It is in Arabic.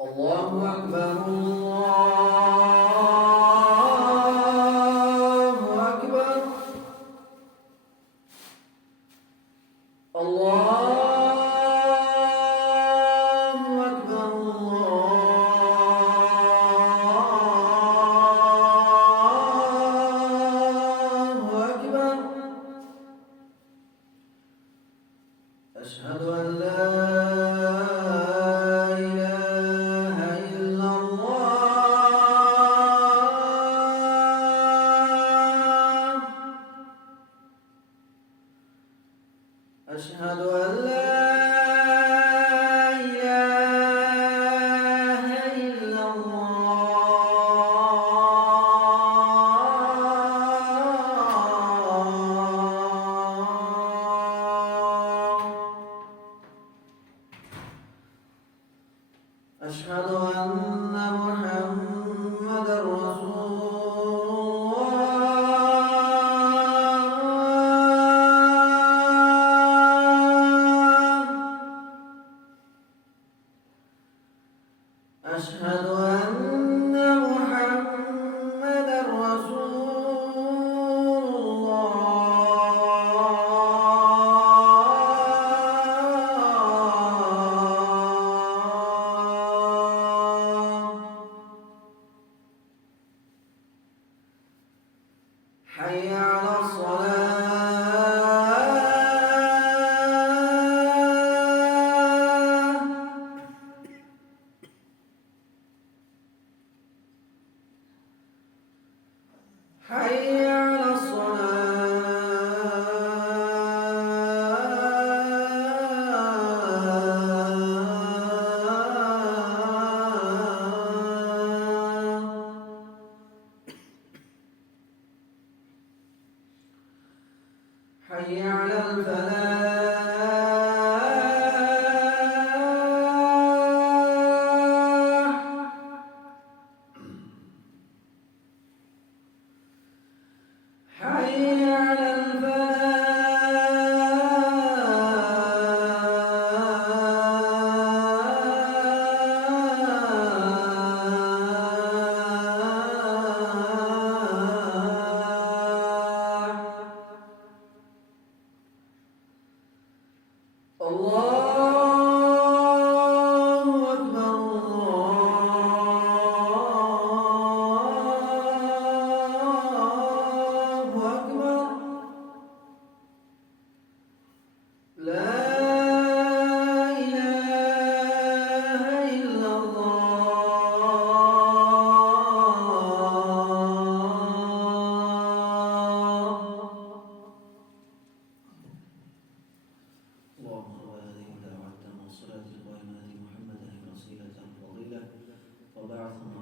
الله أكبر الله أكبر الله أكبر الله أكبر أشهد أن لا إله إلا الله أشهد أن لا إله إلا الله أشهد أن محمدا رسول الله أشهد أن محمدا رسول الله حي على الصلاة حي على الصلاة حي على الفلاح حي على الفلاح الله أكبر الله أكبر لا إله إلا اللهم صل على هذه الدعوة والصلاة القائمة محمدا الوسيلة الفضيلة وبعثه